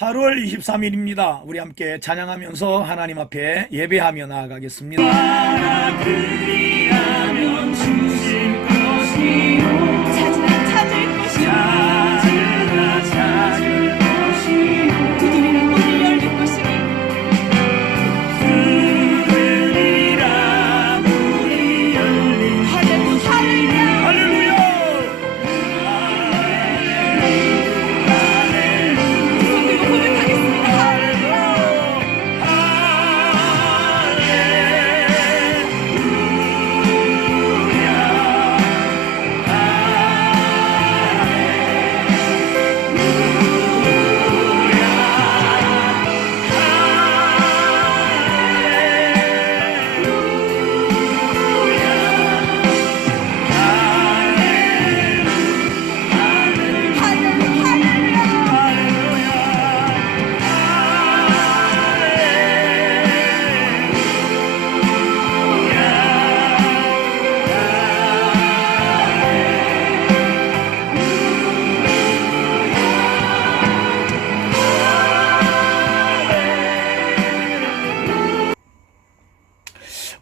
8월 23일입니다. 우리 함께 찬양하면서 하나님 앞에 예배하며 나아가겠습니다. 그리하면 주실 것이요 찾으라 찾을 것이요 찾을 것이요 두드리라 문을 열릴 것이니 두드리라 문이 열린 할렐루야 할렐루야 손 들고 고백하겠습니다. 할렐루야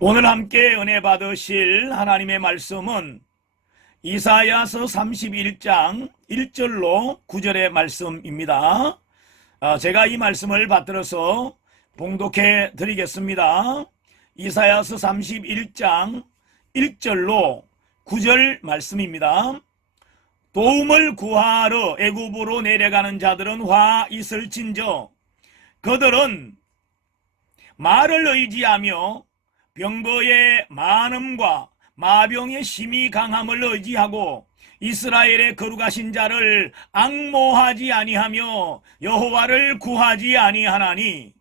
오늘 함께 은혜 받으실 하나님의 말씀은 이사야서 31장 1절로 9절의 말씀입니다. 제가 이 말씀을 받들어서 봉독해 드리겠습니다. 이사야서 31장 1절로 9절 말씀입니다. 도움을 구하러 애굽으로 내려가는 자들은 화 있을진저 그들은 말을 의지하며 병거의 많음과 마병의 심히 강함을 의지하고 이스라엘의 거룩하신 자를 앙모하지 아니하며 여호와를 구하지 아니하나니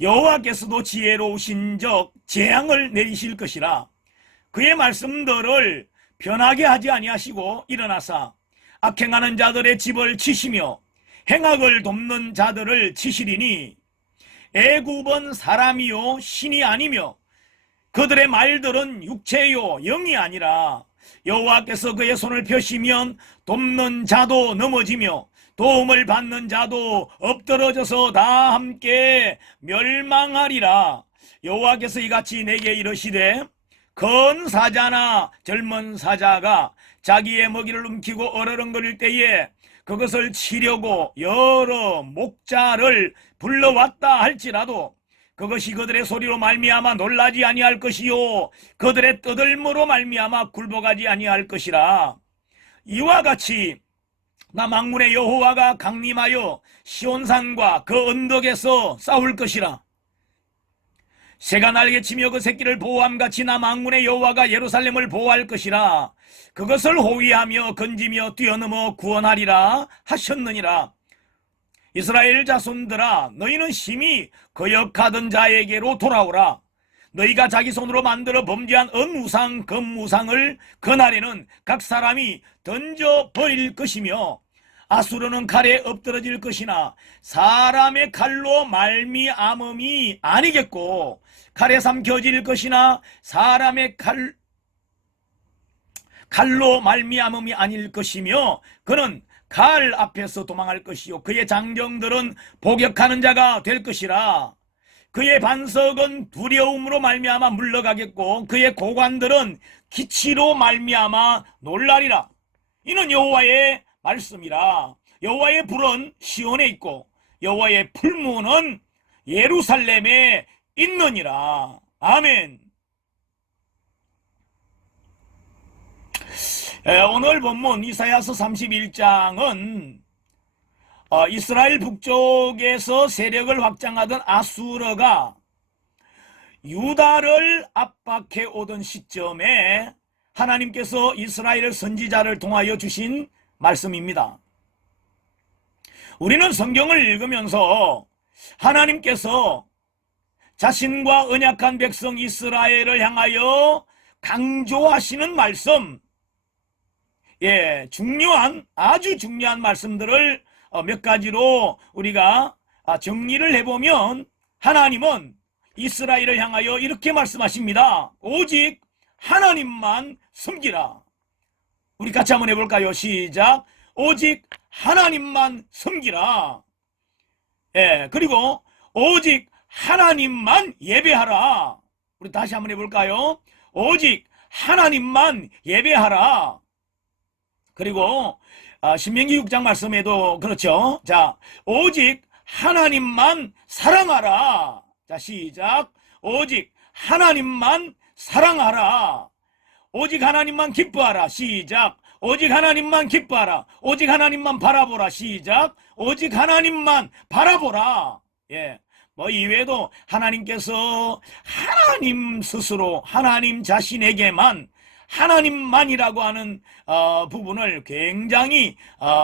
여호와께서도 지혜로우신 적 재앙을 내리실 것이라. 그의 말씀들을 변하게 하지 아니하시고 일어나사 악행하는 자들의 집을 치시며 행악을 돕는 자들을 치시리니 애굽은 사람이요 신이 아니며 그들의 말들은 육체요 영이 아니라 여호와께서 그의 손을 펴시면 돕는 자도 넘어지며 도움을 받는 자도 엎드러져서 다 함께 멸망하리라. 여호와께서 이같이 내게 이르시되 큰 사자나 젊은 사자가 자기의 먹이를 움키고 얼어렁거릴 때에 그것을 치려고 여러 목자를 불러왔다 할지라도 그것이 그들의 소리로 말미암아 놀라지 아니할 것이요 그들의 떠들므로 말미암아 굴복하지 아니할 것이라. 이와 같이 나 만군의 여호와가 강림하여 시온산과 그 언덕에서 싸울 것이라. 새가 날개치며 그 새끼를 보호함같이 나 만군의 여호와가 예루살렘을 보호할 것이라. 그것을 호위하며 건지며 뛰어넘어 구원하리라 하셨느니라. 이스라엘 자손들아 너희는 심히 거역하던 자에게로 돌아오라. 너희가 자기 손으로 만들어 범죄한 은우상 금우상을 그날에는 각 사람이 던져버릴 것이며 아수르는 칼에 엎드러질 것이나 사람의 칼로 말미암음이 아니겠고 칼에 삼켜질 것이나 사람의 칼로 말미암음이 아닐 것이며 그는 칼 앞에서 도망할 것이요 그의 장정들은 복역하는 자가 될 것이라. 그의 반석은 두려움으로 말미암아 물러가겠고 그의 고관들은 기치로 말미암아 놀라리라. 이는 여호와의 말씀이라. 여호와의 불은 시온에 있고 여호와의 풀무는 예루살렘에 있느니라. 아멘. 오늘 본문 이사야서 31장은 이스라엘 북쪽에서 세력을 확장하던 아수르가 유다를 압박해 오던 시점에 하나님께서 이스라엘 선지자를 통하여 주신 말씀입니다. 우리는 성경을 읽으면서 하나님께서 자신과 언약한 백성 이스라엘을 향하여 강조하시는 말씀, 아주 중요한 말씀들을 몇 가지로 우리가 정리를 해보면 하나님은 이스라엘을 향하여 이렇게 말씀하십니다. 오직 하나님만 섬기라. 우리 같이 한번 해볼까요? 시작. 오직 하나님만 섬기라. 예, 그리고 오직 하나님만 예배하라. 우리 다시 한번 해볼까요? 오직 하나님만 예배하라. 그리고 신명기 6장 말씀에도 그렇죠. 자, 오직 하나님만 사랑하라. 자, 시작. 오직 하나님만 사랑하라. 오직 하나님만 기뻐하라. 시작. 오직 하나님만 기뻐하라. 오직 하나님만 바라보라. 시작. 오직 하나님만 바라보라. 예. 뭐 이외에도 하나님께서 하나님 스스로 하나님 자신에게만 하나님만이라고 하는 부분을 굉장히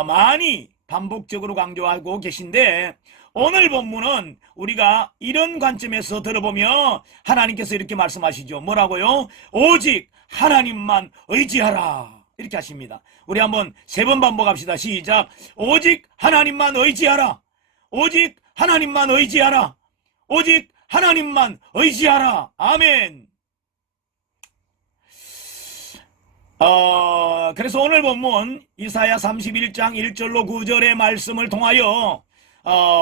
많이 반복적으로 강조하고 계신데, 오늘 본문은 우리가 이런 관점에서 들어보면 하나님께서 이렇게 말씀하시죠. 뭐라고요? 오직 하나님만 의지하라. 이렇게 하십니다. 우리 한번 3번 반복합시다. 시작. 오직 하나님만 의지하라. 오직 하나님만 의지하라. 오직 하나님만 의지하라. 아멘. 그래서 오늘 본문 이사야 31장 1절로 9절의 말씀을 통하여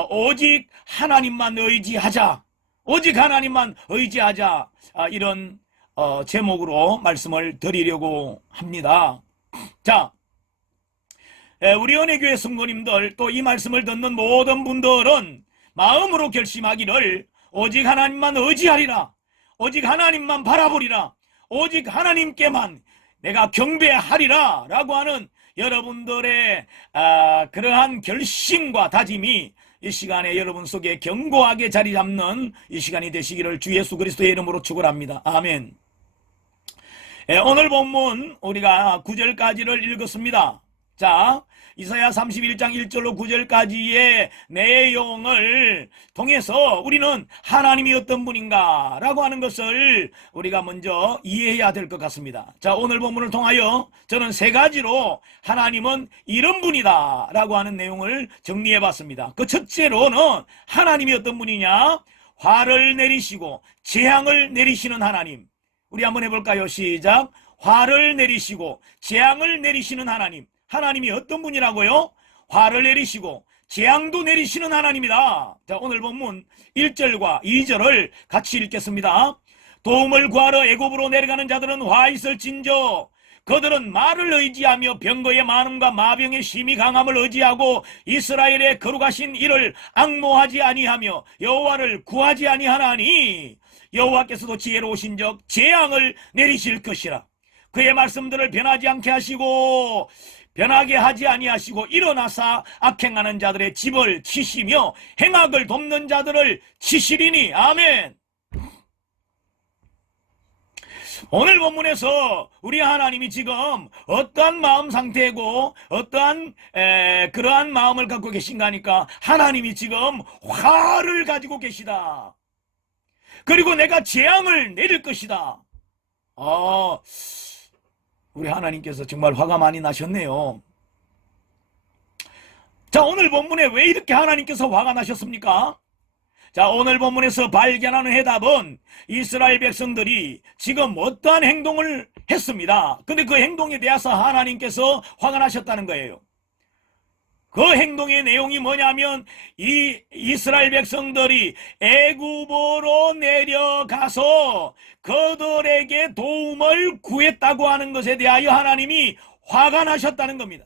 오직 하나님만 의지하자, 오직 하나님만 의지하자, 이런 제목으로 말씀을 드리려고 합니다. 자, 우리 은혜교회 성도님들, 또 이 말씀을 듣는 모든 분들은 마음으로 결심하기를 오직 하나님만 의지하리라, 오직 하나님만 바라보리라, 오직 하나님께만 내가 경배하리라 라고 하는 여러분들의 그러한 결심과 다짐이 이 시간에 여러분 속에 견고하게 자리 잡는 이 시간이 되시기를 주 예수 그리스도의 이름으로 축원합니다. 아멘. 오늘 본문 우리가 9절까지를 읽었습니다. 자, 이사야 31장 1절로 9절까지의 내용을 통해서 우리는 하나님이 어떤 분인가 라고 하는 것을 우리가 먼저 이해해야 될 것 같습니다. 자, 오늘 본문을 통하여 저는 3가지로 하나님은 이런 분이다 라고 하는 내용을 정리해 봤습니다. 그 첫째로는 하나님이 어떤 분이냐? 화를 내리시고 재앙을 내리시는 하나님. 우리 한번 해볼까요? 시작. 화를 내리시고 재앙을 내리시는 하나님. 하나님이 어떤 분이라고요? 화를 내리시고 재앙도 내리시는 하나님이다. 자, 오늘 본문 1절과 2절을 같이 읽겠습니다. 도움을 구하러 애굽으로 내려가는 자들은 화 있을진저, 그들은 말을 의지하며 병거의 많음과 마병의 심히 강함을 의지하고 이스라엘의 거룩하신 이를 앙모하지 아니하며 여호와를 구하지 아니하나니 여호와께서도 지혜로우신적 재앙을 내리실 것이라. 그의 말씀들을 변하지 않게 하시고 변하게 하지 아니하시고 일어나사 악행하는 자들의 집을 치시며 행악을 돕는 자들을 치시리니. 아멘. 오늘 본문에서 우리 하나님이 지금 어떠한 마음 상태고 어떠한 그러한 마음을 갖고 계신가 하니까 하나님이 지금 화를 가지고 계시다. 그리고 내가 재앙을 내릴 것이다. 우리 하나님께서 정말 화가 많이 나셨네요. 자, 오늘 본문에 왜 이렇게 하나님께서 화가 나셨습니까? 자, 오늘 본문에서 발견하는 해답은 이스라엘 백성들이 지금 어떠한 행동을 했습니다. 근데 그 행동에 대해서 하나님께서 화가 나셨다는 거예요. 그 행동의 내용이 뭐냐면 이 이스라엘 백성들이 애굽으로 내려가서 그들에게 도움을 구했다고 하는 것에 대하여 하나님이 화가 나셨다는 겁니다.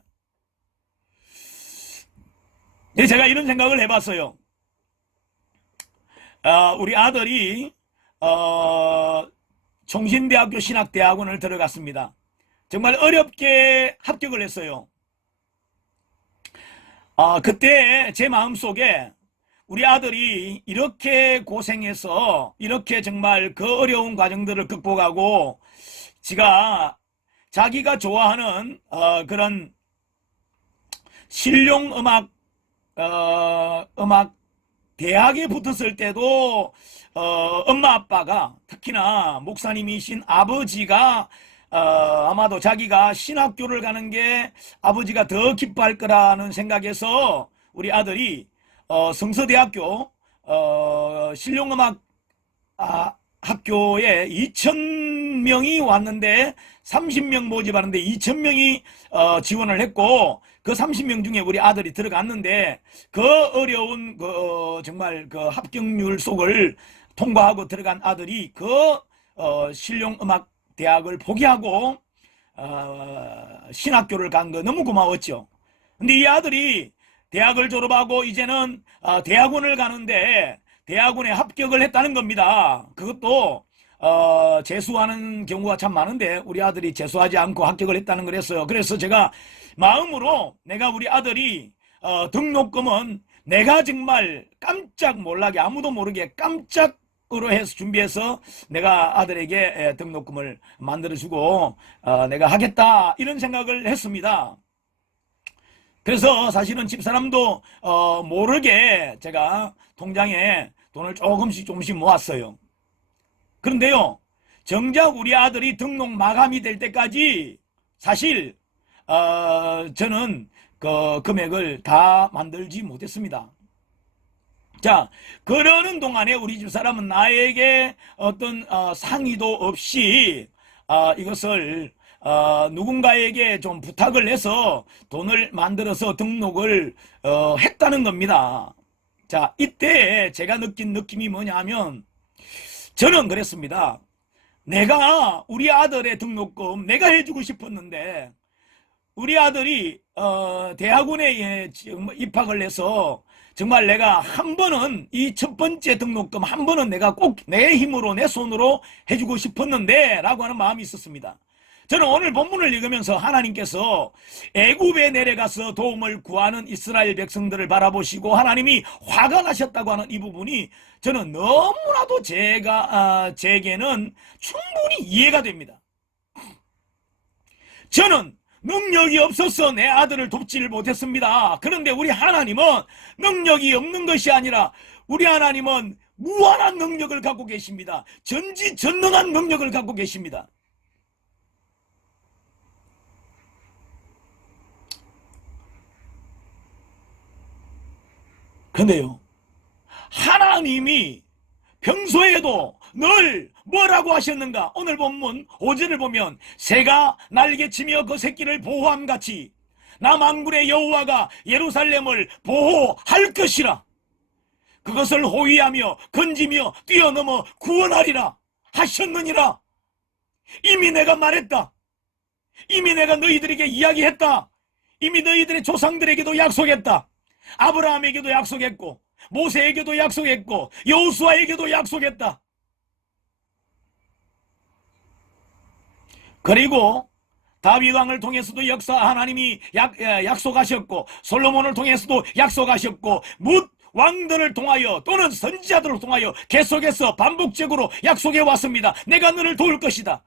네, 제가 이런 생각을 해봤어요. 우리 아들이 총신대학교 신학대학원을 들어갔습니다. 정말 어렵게 합격을 했어요. 그때 제 마음속에 우리 아들이 이렇게 고생해서 이렇게 정말 그 어려운 과정들을 극복하고 자기가 좋아하는 그런 실용음악 대학에 붙었을 때도 엄마 아빠가, 특히나 목사님이신 아버지가 아마도 자기가 신학교를 가는 게 아버지가 더 기뻐할 거라는 생각에서 우리 아들이 성서대학교 실용음악 학교에 2,000명이 왔는데 30명 모집하는데 2,000명이 지원을 했고, 그 30명 중에 우리 아들이 들어갔는데 그 어려운 정말 그 합격률 속을 통과하고 들어간 아들이 실용음악대학을 포기하고 신학교를 간 거 너무 고마웠죠. 근데 이 아들이 대학을 졸업하고 이제는 대학원을 가는데 대학원에 합격을 했다는 겁니다. 그것도 재수하는 경우가 참 많은데 우리 아들이 재수하지 않고 합격을 했다는 거랬어요. 그래서 제가 마음으로 내가 우리 아들이 등록금은 내가 정말 깜짝 놀라게 아무도 모르게 깜짝으로 해서 준비해서 내가 아들에게 등록금을 만들어주고 내가 하겠다 이런 생각을 했습니다. 그래서 사실은 집사람도 모르게 제가 통장에 돈을 조금씩 모았어요. 그런데요, 정작 우리 아들이 등록 마감이 될 때까지 사실 저는 그 금액을 다 만들지 못했습니다. 자, 그러는 동안에 우리 집사람은 나에게 어떤 상의도 없이 이것을 누군가에게 좀 부탁을 해서 돈을 만들어서 등록을 했다는 겁니다. 자, 이때 제가 느낀 느낌이 뭐냐면 저는 그랬습니다. 내가 우리 아들의 등록금 내가 해주고 싶었는데 우리 아들이 대학원에 입학을 해서 정말 내가 한 번은 이 첫 번째 등록금 한 번은 내가 꼭 내 힘으로 내 손으로 해주고 싶었는데 라고 하는 마음이 있었습니다. 저는 오늘 본문을 읽으면서 하나님께서 애굽에 내려가서 도움을 구하는 이스라엘 백성들을 바라보시고 하나님이 화가 나셨다고 하는 이 부분이 저는 너무나도 제게는 충분히 이해가 됩니다. 저는 능력이 없어서 내 아들을 돕지를 못했습니다. 그런데 우리 하나님은 능력이 없는 것이 아니라 우리 하나님은 무한한 능력을 갖고 계십니다. 전지전능한 능력을 갖고 계십니다. 근데요, 하나님이 평소에도 늘 뭐라고 하셨는가? 오늘 본문 5절을 보면 새가 날개치며 그 새끼를 보호함같이 나 만군의 여호와가 예루살렘을 보호할 것이라. 그것을 호위하며 건지며 뛰어넘어 구원하리라 하셨느니라. 이미 내가 말했다. 이미 내가 너희들에게 이야기했다. 이미 너희들의 조상들에게도 약속했다. 아브라함에게도 약속했고 모세에게도 약속했고 여호수아에게도 약속했다. 그리고 다윗 왕을 통해서도 하나님이 약속하셨고 솔로몬을 통해서도 약속하셨고 뭇 왕들을 통하여 또는 선지자들을 통하여 계속해서 반복적으로 약속해 왔습니다. 내가 너를 도울 것이다.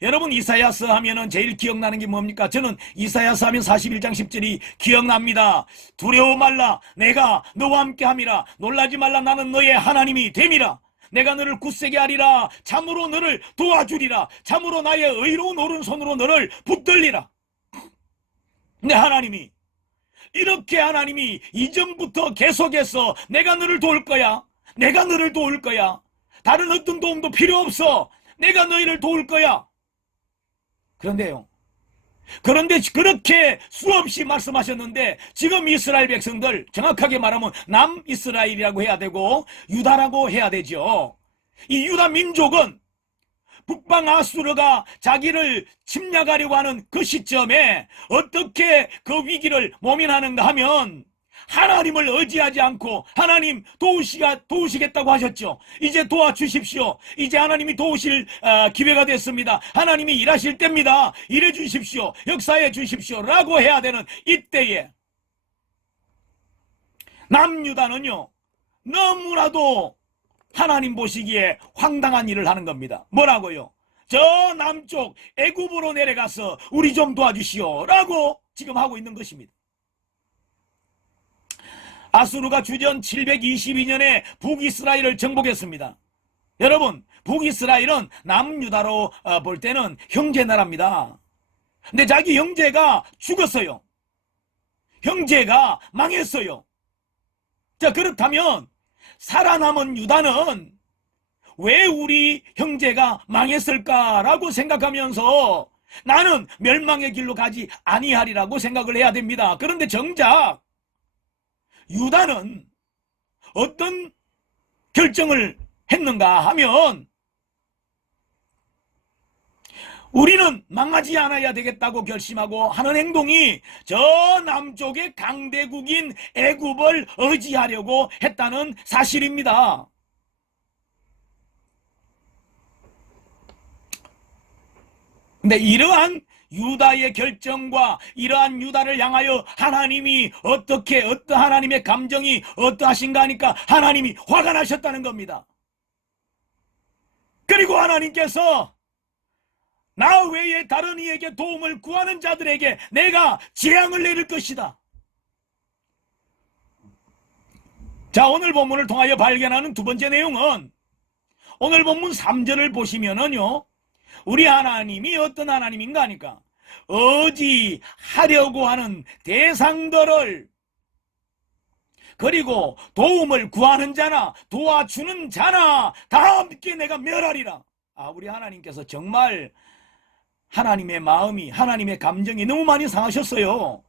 여러분, 이사야서 하면은 제일 기억나는 게 뭡니까? 저는 이사야서 하면 41장 10절이 기억납니다. 두려워 말라, 내가 너와 함께 함이라. 놀라지 말라, 나는 너의 하나님이 됨이라. 내가 너를 굳세게 하리라. 참으로 너를 도와주리라. 참으로 나의 의로운 오른손으로 너를 붙들리라. 근데 하나님이 이렇게 하나님이 이전부터 계속해서 내가 너를 도울 거야. 내가 너를 도울 거야. 다른 어떤 도움도 필요 없어. 내가 너희를 도울 거야. 그런데 그렇게 수없이 말씀하셨는데 지금 이스라엘 백성들, 정확하게 말하면 남이스라엘이라고 해야 되고 유다라고 해야 되죠. 이 유다 민족은 북방 아수르가 자기를 침략하려고 하는 그 시점에 어떻게 그 위기를 모면하는가 하면 하나님을 의지하지 않고 하나님 도우시겠다고 하셨죠. 이제 도와주십시오. 이제 하나님이 도우실 기회가 됐습니다. 하나님이 일하실 때입니다. 일해 주십시오. 역사해 주십시오. 라고 해야 되는 이때에 남유다는요, 너무나도 하나님 보시기에 황당한 일을 하는 겁니다. 뭐라고요? 저 남쪽 애굽으로 내려가서 우리 좀 도와주시오 라고 지금 하고 있는 것입니다. 아수르가 주전 722년에 북이스라엘을 정복했습니다. 여러분, 북이스라엘은 남유다로 볼 때는 형제 나라입니다. 근데 자기 형제가 죽었어요. 형제가 망했어요. 자, 그렇다면 살아남은 유다는 왜 우리 형제가 망했을까라고 생각하면서 나는 멸망의 길로 가지 아니하리라고 생각을 해야 됩니다. 그런데 정작 유다는 어떤 결정을 했는가 하면 우리는 망하지 않아야 되겠다고 결심하고 하는 행동이 저 남쪽의 강대국인 애굽을 의지하려고 했다는 사실입니다. 근데 이러한 유다의 결정과 이러한 유다를 향하여 하나님이 어떻게 하나님의 감정이 어떠하신가 하니까 하나님이 화가 나셨다는 겁니다. 그리고 하나님께서 나 외에 다른 이에게 도움을 구하는 자들에게 내가 재앙을 내릴 것이다. 자, 오늘 본문을 통하여 발견하는 두 번째 내용은 오늘 본문 3절을 보시면은요, 우리 하나님이 어떤 하나님인가 하니까 의지하려고 하는 대상들을, 그리고 도움을 구하는 자나 도와주는 자나 다 함께 내가 멸하리라. 우리 하나님께서 정말 하나님의 마음이, 하나님의 감정이 너무 많이 상하셨어요.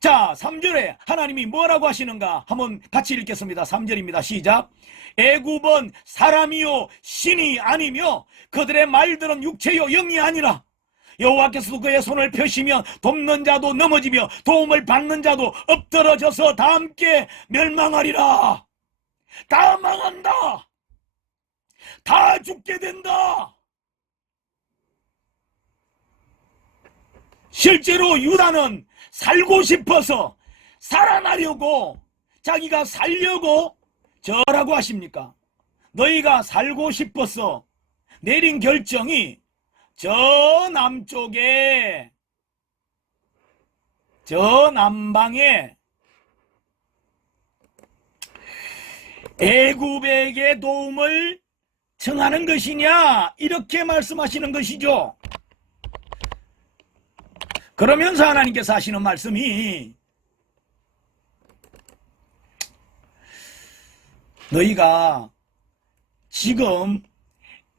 자, 3절에 하나님이 뭐라고 하시는가 한번 같이 읽겠습니다. 3절입니다. 시작. 애굽은 사람이요 신이 아니며 그들의 말들은 육체요 영이 아니라 여호와께서도 그의 손을 펴시면 돕는 자도 넘어지며 도움을 받는 자도 엎드러져서 다 함께 멸망하리라. 다 망한다. 다 죽게 된다. 실제로 유다는 살고 싶어서 살아나려고, 자기가 살려고 저라고 하십니까? 너희가 살고 싶어서 내린 결정이 저 남쪽에, 저 남방에 애굽에게 도움을 청하는 것이냐, 이렇게 말씀하시는 것이죠. 그러면서 하나님께서 하시는 말씀이 너희가 지금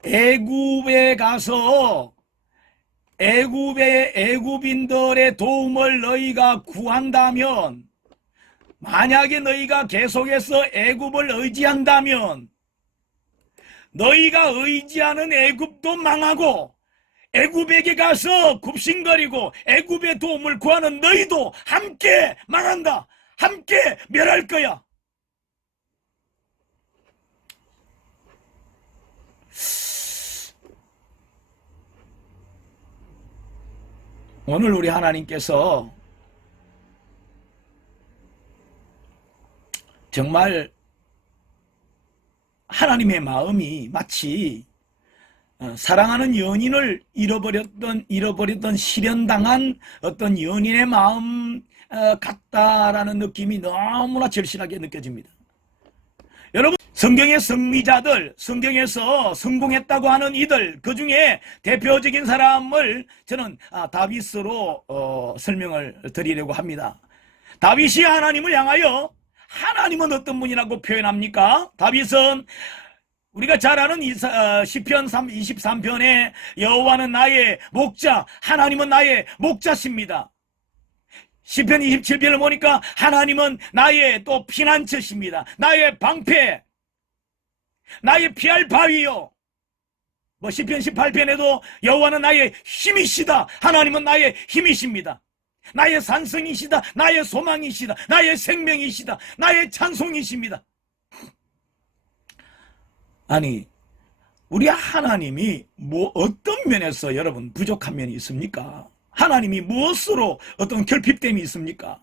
애굽에 가서 애굽인들의 도움을 너희가 구한다면, 만약에 너희가 계속해서 애굽을 의지한다면 너희가 의지하는 애굽도 망하고 애굽에게 가서 굽신거리고 애굽의 도움을 구하는 너희도 함께 망한다. 함께 멸할 거야. 오늘 우리 하나님께서 정말 하나님의 마음이 마치 사랑하는 연인을 잃어버렸던 실현당한 어떤 연인의 마음 같다라는 느낌이 너무나 절실하게 느껴집니다. 여러분, 성경의 승리자들, 성경에서 성공했다고 하는 이들, 그 중에 대표적인 사람을 저는 다윗으로 설명을 드리려고 합니다. 다윗이 하나님을 향하여, 하나님은 어떤 분이라고 표현합니까? 다윗은 우리가 잘 아는 시편 23편에 여호와는 나의 목자, 하나님은 나의 목자십니다. 시편 27편을 보니까 하나님은 나의 또 피난처십니다. 나의 방패, 나의 피할 바위요. 시편 18편에도 여호와는 나의 힘이시다. 하나님은 나의 힘이십니다. 나의 산성이시다. 나의 소망이시다. 나의 생명이시다. 나의 찬송이십니다. 아니, 우리 하나님이 어떤 면에서 여러분 부족한 면이 있습니까? 하나님이 무엇으로 어떤 결핍됨이 있습니까?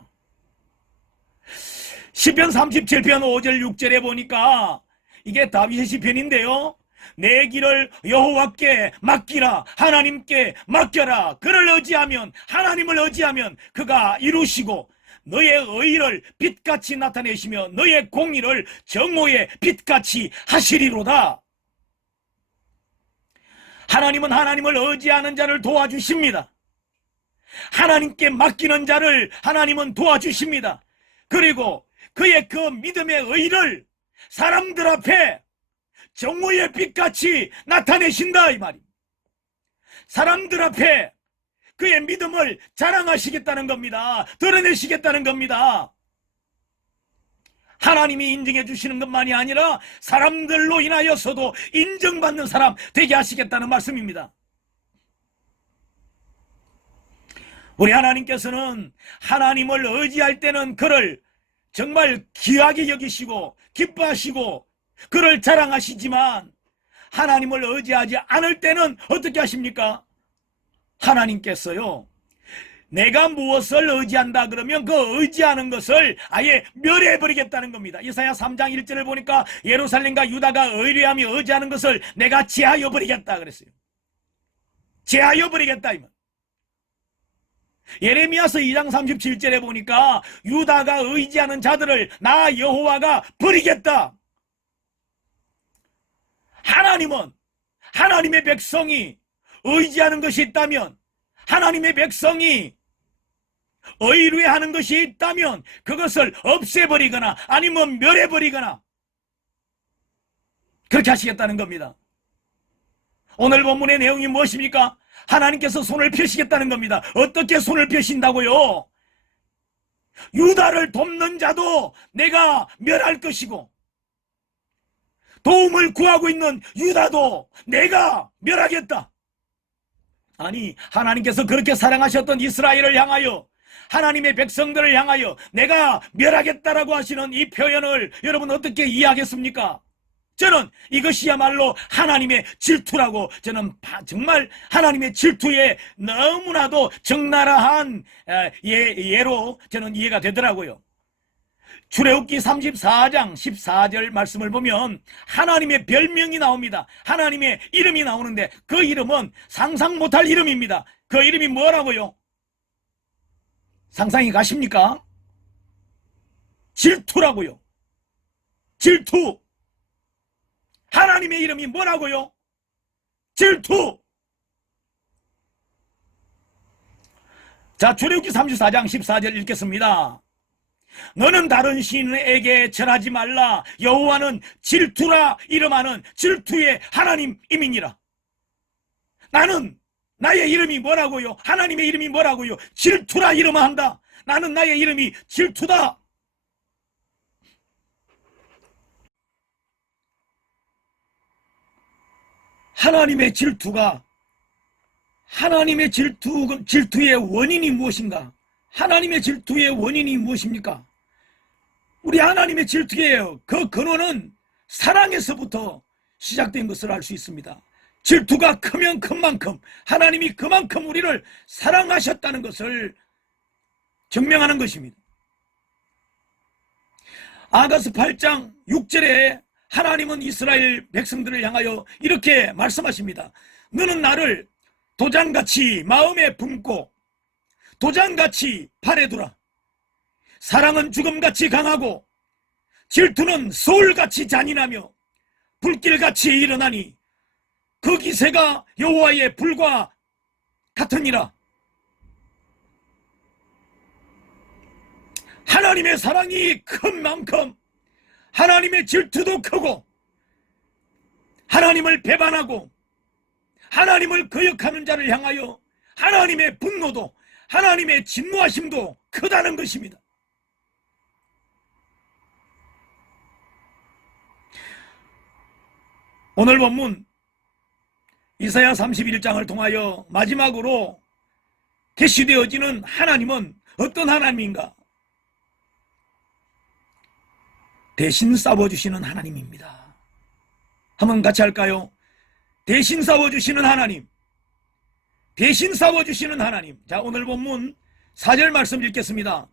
시편 37편 5절 6절에 보니까 이게 다윗의 시편인데요, 내 길을 여호와께 맡기라. 하나님께 맡겨라. 그를 의지하면, 하나님을 의지하면 그가 이루시고 너의 의를 빛같이 나타내시며 너의 공의를 정오의 빛같이 하시리로다. 하나님은 하나님을 의지하는 자를 도와주십니다. 하나님께 맡기는 자를 하나님은 도와주십니다. 그리고 그의 그 믿음의 의를 사람들 앞에 정오의 빛같이 나타내신다, 이 말입니다. 사람들 앞에 그의 믿음을 자랑하시겠다는 겁니다. 드러내시겠다는 겁니다. 하나님이 인정해 주시는 것만이 아니라 사람들로 인하여서도 인정받는 사람 되게 하시겠다는 말씀입니다. 우리 하나님께서는 하나님을 의지할 때는 그를 정말 귀하게 여기시고 기뻐하시고 그를 자랑하시지만, 하나님을 의지하지 않을 때는 어떻게 하십니까? 하나님께서요, 내가 무엇을 의지한다 그러면 그 의지하는 것을 아예 멸해버리겠다는 겁니다. 이사야 3장 1절을 보니까 예루살렘과 유다가 의뢰하며 의지하는 것을 내가 제하여 버리겠다 그랬어요. 제하여 버리겠다. 예레미야서 2장 37절에 보니까 유다가 의지하는 자들을 나 여호와가 버리겠다. 하나님은 하나님의 백성이 의지하는 것이 있다면, 하나님의 백성이 의뢰하는 것이 있다면 그것을 없애버리거나 아니면 멸해버리거나 그렇게 하시겠다는 겁니다. 오늘 본문의 내용이 무엇입니까? 하나님께서 손을 펴시겠다는 겁니다. 어떻게 손을 펴신다고요? 유다를 돕는 자도 내가 멸할 것이고, 도움을 구하고 있는 유다도 내가 멸하겠다. 아니, 하나님께서 그렇게 사랑하셨던 이스라엘을 향하여, 하나님의 백성들을 향하여 내가 멸하겠다라고 하시는 이 표현을 여러분 어떻게 이해하겠습니까? 저는 이것이야말로 하나님의 질투라고, 저는 정말 하나님의 질투에 너무나도 적나라한 예로 저는 이해가 되더라고요. 출애굽기 34장 14절 말씀을 보면 하나님의 별명이 나옵니다. 하나님의 이름이 나오는데 그 이름은 상상 못할 이름입니다. 그 이름이 뭐라고요? 상상이 가십니까? 질투라고요. 질투. 하나님의 이름이 뭐라고요? 질투. 자, 출애굽기 34장 14절 읽겠습니다. 너는 다른 신에게 절하지 말라. 여호와는 질투라 이름하는 질투의 하나님이니라. 나는 나의 이름이 뭐라고요? 하나님의 이름이 뭐라고요? 질투라 이름한다. 나는 나의 이름이 질투다. 하나님의 질투가, 하나님의 질투의 원인이 무엇인가? 하나님의 질투의 원인이 무엇입니까? 우리 하나님의 질투예요. 그 근원은 사랑에서부터 시작된 것을 알 수 있습니다. 질투가 크면 큰 만큼 하나님이 그만큼 우리를 사랑하셨다는 것을 증명하는 것입니다. 아가서 8장 6절에 하나님은 이스라엘 백성들을 향하여 이렇게 말씀하십니다. 너는 나를 도장같이 마음에 품고 도장같이 발에 두라. 사랑은 죽음같이 강하고 질투는 소울같이 잔인하며 불길같이 일어나니 그 기세가 여호와의 불과 같으니라. 하나님의 사랑이 큰 만큼 하나님의 질투도 크고, 하나님을 배반하고 하나님을 거역하는 자를 향하여 하나님의 분노도, 하나님의 진노하심도 크다는 것입니다. 오늘 본문 이사야 31장을 통하여 마지막으로 계시되어지는 하나님은 어떤 하나님인가? 대신 싸워주시는 하나님입니다. 한번 같이 할까요? 대신 싸워주시는 하나님, 대신 싸워주시는 하나님. 자, 오늘 본문 4절 말씀 읽겠습니다.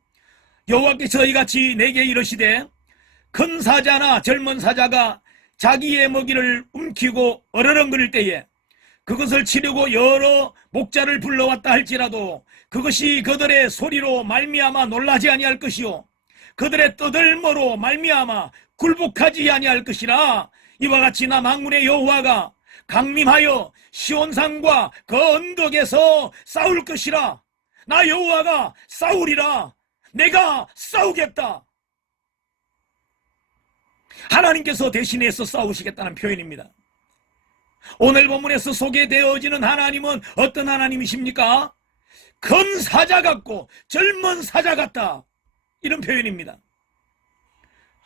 여호와께서 이같이 내게 이르시되 큰 사자나 젊은 사자가 자기의 먹이를 움키고 어르렁거릴 때에 그것을 치려고 여러 목자를 불러왔다 할지라도 그것이 그들의 소리로 말미암아 놀라지 아니할 것이요 그들의 떠들머로 말미암아 굴복하지 아니할 것이라. 이와 같이 나 만군의 여호와가 강림하여 시온산과 그 언덕에서 싸울 것이라. 나 여호와가 싸우리라. 내가 싸우겠다. 하나님께서 대신해서 싸우시겠다는 표현입니다. 오늘 본문에서 소개되어지는 하나님은 어떤 하나님이십니까? 큰 사자 같고 젊은 사자 같다, 이런 표현입니다.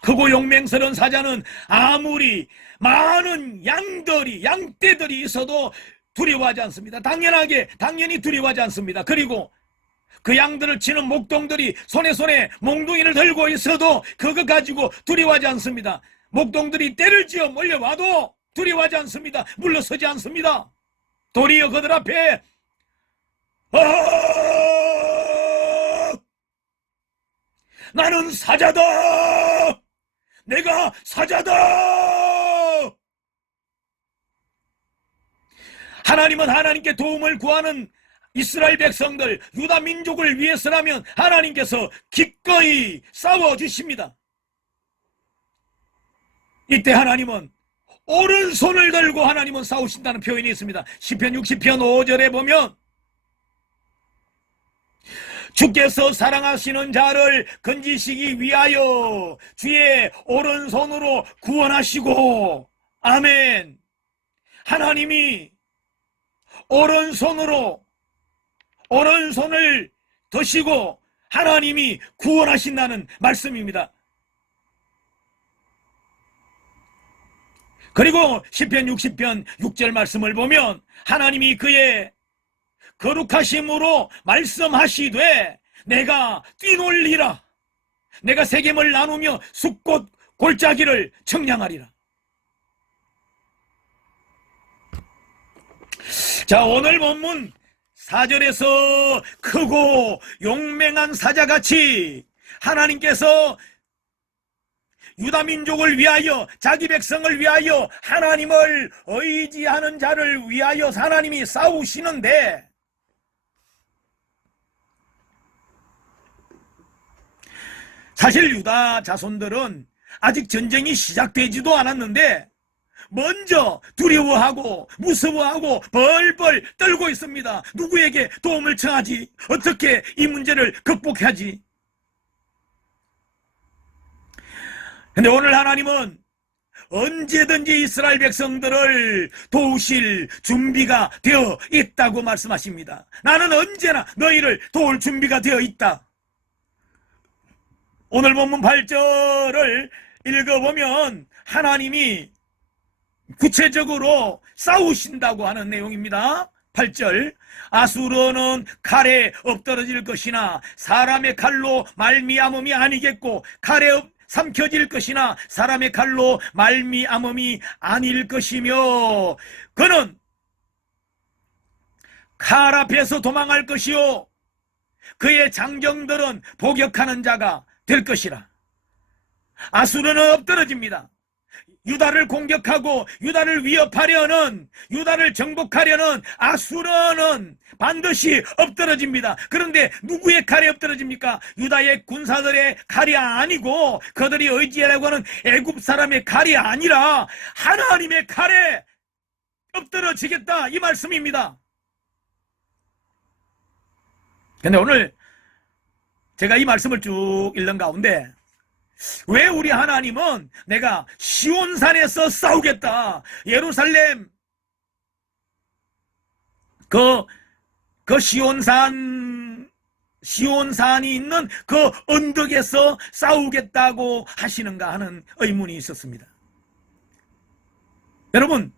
크고 용맹스러운 사자는 아무리 많은 양떼들이 있어도 두려워하지 않습니다. 당연히 두려워하지 않습니다. 그리고 그 양들을 치는 목동들이 손에 몽둥이를 들고 있어도 그거 가지고 두려워하지 않습니다. 목동들이 때를 지어 몰려와도 두려워하지 않습니다. 물러서지 않습니다. 도리어 그들 앞에 나는 사자다, 내가 사자다. 하나님은 하나님께 도움을 구하는 이스라엘 백성들, 유다 민족을 위해서라면 하나님께서 기꺼이 싸워주십니다. 이때 하나님은 오른손을 들고 하나님은 싸우신다는 표현이 있습니다. 시편 60편 5절에 보면 주께서 사랑하시는 자를 건지시기 위하여 주의 오른손으로 구원하시고, 아멘. 하나님이 오른손을 드시고 하나님이 구원하신다는 말씀입니다. 그리고 시편 60편 6절 말씀을 보면 하나님이 그의 거룩하심으로 말씀하시되 내가 뛰놀리라, 내가 세겜을 나누며 숲꽃 골짜기를 청량하리라. 자, 오늘 본문 4절에서 크고 용맹한 사자같이 하나님께서 유다 민족을 위하여, 자기 백성을 위하여, 하나님을 의지하는 자를 위하여 하나님이 싸우시는데, 사실 유다 자손들은 아직 전쟁이 시작되지도 않았는데 먼저 두려워하고 무서워하고 벌벌 떨고 있습니다. 누구에게 도움을 청하지? 어떻게 이 문제를 극복하지? 근데 오늘 하나님은 언제든지 이스라엘 백성들을 도우실 준비가 되어 있다고 말씀하십니다. 나는 언제나 너희를 도울 준비가 되어 있다. 오늘 본문 8절을 읽어보면 하나님이 구체적으로 싸우신다고 하는 내용입니다. 8절, 아수르는 칼에 엎드러질 것이나 사람의 칼로 말미암음이 아니겠고, 칼에 삼켜질 것이나 사람의 칼로 말미암음이 아닐 것이며, 그는 칼 앞에서 도망할 것이요 그의 장정들은 복역하는 자가 될 것이라. 아수르는 엎드러집니다. 유다를 공격하고 유다를 위협하려는, 유다를 정복하려는 아수르는 반드시 엎드러집니다. 그런데 누구의 칼에 엎드러집니까? 유다의 군사들의 칼이 아니고 그들이 의지하려고 하는 애굽 사람의 칼이 아니라 하나님의 칼에 엎드러지겠다, 이 말씀입니다. 근데 오늘 제가 이 말씀을 쭉 읽는 가운데 왜 우리 하나님은 내가 시온산에서 싸우겠다, 예루살렘 그 시온산이 있는 그 언덕에서 싸우겠다고 하시는가 하는 의문이 있었습니다. 여러분,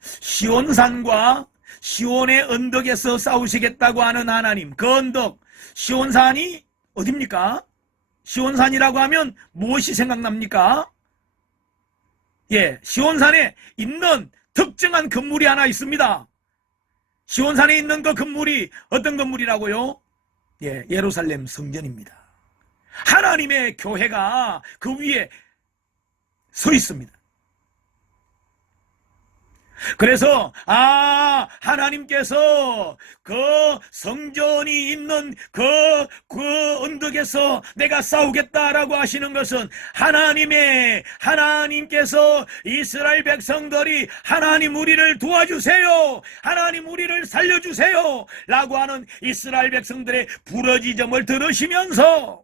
시온산과 시온의 언덕에서 싸우시겠다고 하는 하나님, 그 언덕 시온산이 어딥니까? 시온산이라고 하면 무엇이 생각납니까? 예, 시온산에 있는 특정한 건물이 하나 있습니다. 시온산에 있는 그 건물이 어떤 건물이라고요? 예, 예루살렘 성전입니다. 하나님의 교회가 그 위에 서 있습니다. 그래서 하나님께서 그 성전이 있는 그 언덕에서 내가 싸우겠다라고 하시는 것은 하나님께서 이스라엘 백성들이 하나님 우리를 도와주세요, 하나님 우리를 살려주세요 라고 하는 이스라엘 백성들의 부르짖음을 들으시면서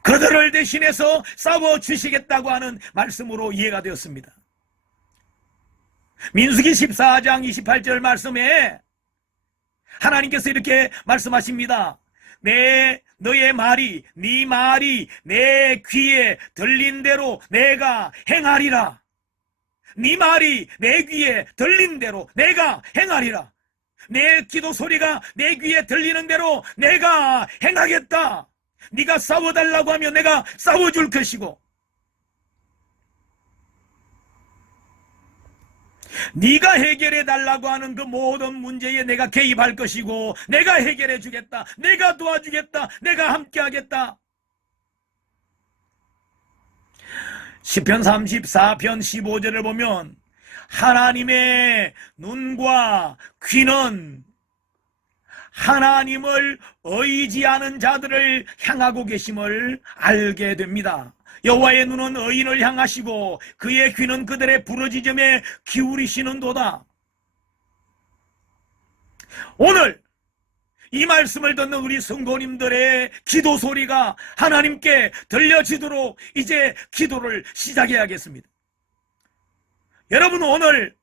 그들을 대신해서 싸워주시겠다고 하는 말씀으로 이해가 되었습니다. 민수기 14장 28절 말씀에 하나님께서 이렇게 말씀하십니다. 너의 말이, 네 말이 내 귀에 들린 대로 내가 행하리라. 네 말이 내 귀에 들린 대로 내가 행하리라. 내 기도 소리가 내 귀에 들리는 대로 내가 행하겠다. 네가 싸워달라고 하면 내가 싸워줄 것이고, 네가 해결해 달라고 하는 그 모든 문제에 내가 개입할 것이고, 내가 해결해 주겠다, 내가 도와주겠다, 내가 함께하겠다. 시편 34편 15절을 보면 하나님의 눈과 귀는 하나님을 의지하는 자들을 향하고 계심을 알게 됩니다. 여호와의 눈은 의인을 향하시고 그의 귀는 그들의 부르짖음에 기울이시는도다. 오늘 이 말씀을 듣는 우리 성도님들의 기도 소리가 하나님께 들려지도록 이제 기도를 시작해야겠습니다. 여러분, 오늘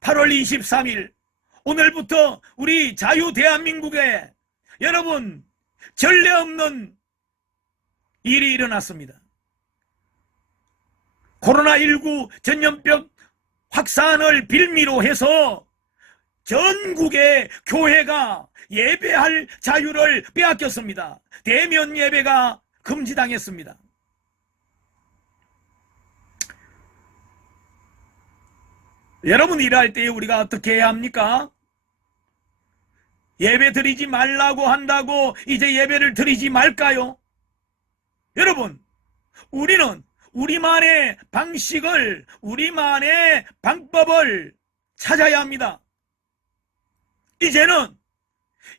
8월 23일 오늘부터 우리 자유 대한민국에 여러분 전례 없는 일이 일어났습니다. 코로나19 전염병 확산을 빌미로 해서 전국의 교회가 예배할 자유를 빼앗겼습니다. 대면 예배가 금지당했습니다. 여러분, 일할 때 우리가 어떻게 해야 합니까? 예배 드리지 말라고 한다고 이제 예배를 드리지 말까요? 여러분, 우리는 우리만의 방식을, 우리만의 방법을 찾아야 합니다. 이제는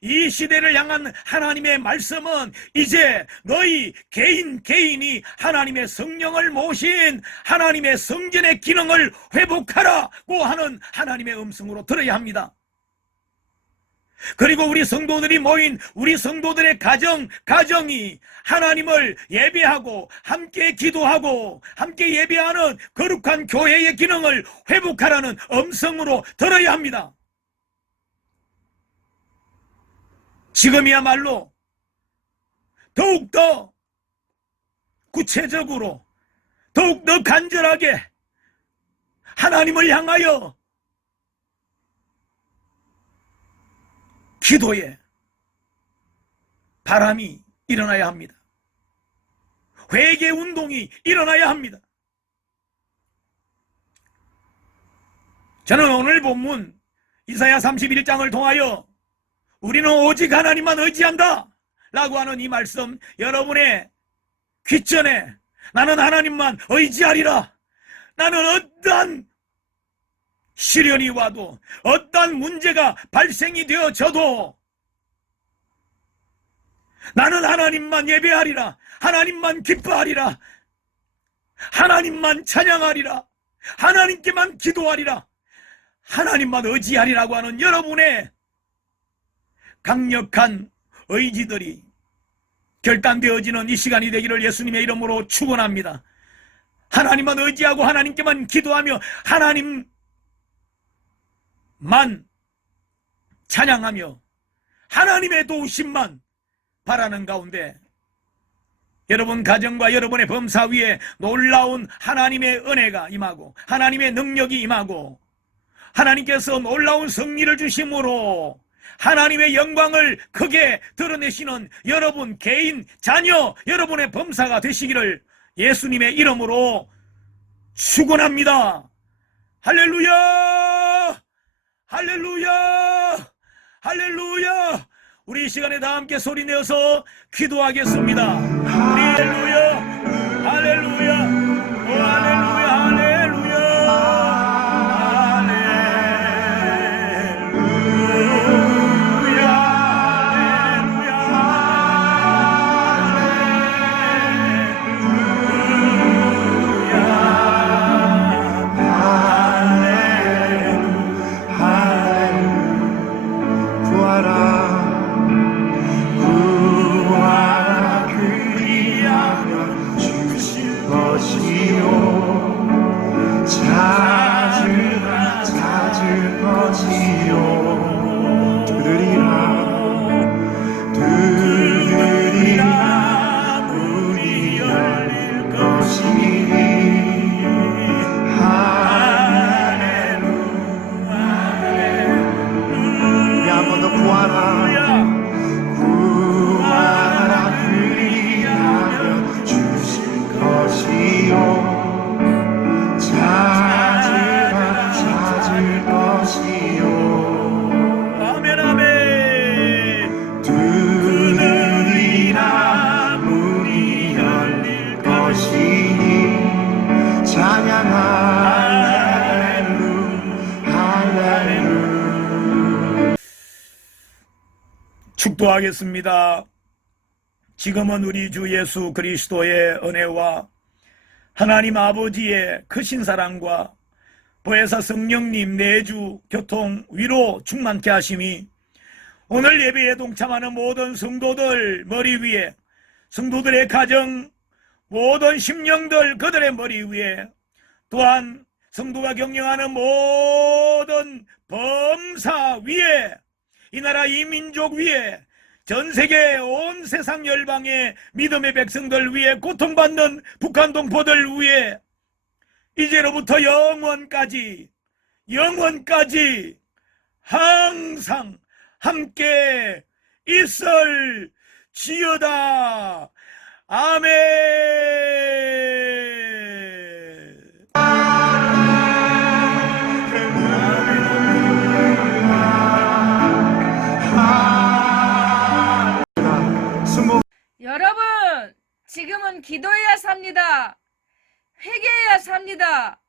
이 시대를 향한 하나님의 말씀은 이제 너희 개인이 하나님의 성령을 모신 하나님의 성전의 기능을 회복하라고 하는 하나님의 음성으로 들어야 합니다. 그리고 우리 성도들이 모인 우리 성도들의 가정이 하나님을 예배하고 함께 기도하고 함께 예배하는 거룩한 교회의 기능을 회복하라는 음성으로 들어야 합니다. 지금이야말로 더욱더 구체적으로 더욱더 간절하게 하나님을 향하여 기도에 바람이 일어나야 합니다. 회개 운동이 일어나야 합니다. 저는 오늘 본문 이사야 31장을 통하여 우리는 오직 하나님만 의지한다 라고 하는 이 말씀, 여러분의 귓전에 나는 하나님만 의지하리라, 나는 어떠한 시련이 와도 어떠한 문제가 발생이 되어져도 나는 하나님만 예배하리라, 하나님만 기뻐하리라, 하나님만 찬양하리라, 하나님께만 기도하리라, 하나님만 의지하리라고 하는 여러분의 강력한 의지들이 결단되어지는 이 시간이 되기를 예수님의 이름으로 축원합니다. 하나님만 의지하고 하나님께만 기도하며 하나님만 찬양하며 하나님의 도우심만 바라는 가운데 여러분 가정과 여러분의 범사 위에 놀라운 하나님의 은혜가 임하고 하나님의 능력이 임하고 하나님께서 놀라운 승리를 주심으로 하나님의 영광을 크게 드러내시는 여러분 개인, 자녀, 여러분의 범사가 되시기를 예수님의 이름으로 축원합니다. 할렐루야! 할렐루야! 할렐루야! 우리 이 시간에 다 함께 소리내어서 기도하겠습니다. 할렐루야! 할렐루야! 할렐루야! 할렐루야! 구하라 그리하여 축도하겠습니다. 지금은 우리 주 예수 그리스도의 은혜와 하나님 아버지의 크신 사랑과 보혜사 성령님 내주 교통 위로 충만케 하심이 오늘 예배에 동참하는 모든 성도들 머리 위에, 성도들의 가정 모든 심령들 그들의 머리 위에, 또한 성도가 경영하는 모든 범사 위에, 이 나라 이 민족 위에, 전 세계 온 세상 열방의 믿음의 백성들 위에, 고통받는 북한 동포들 위에 이제로부터 영원까지 항상 함께 있을 지어다. 아멘. 여러분, 지금은 기도해야 삽니다. 회개해야 삽니다.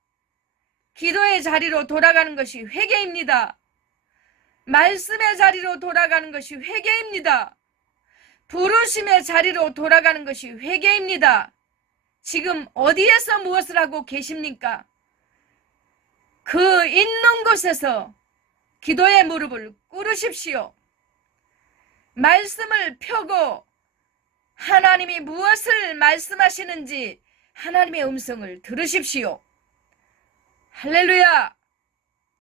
기도의 자리로 돌아가는 것이 회개입니다. 말씀의 자리로 돌아가는 것이 회개입니다. 부르심의 자리로 돌아가는 것이 회개입니다. 지금 어디에서 무엇을 하고 계십니까? 그 있는 곳에서 기도의 무릎을 꿇으십시오. 말씀을 펴고 하나님이 무엇을 말씀하시는지 하나님의 음성을 들으십시오. 할렐루야!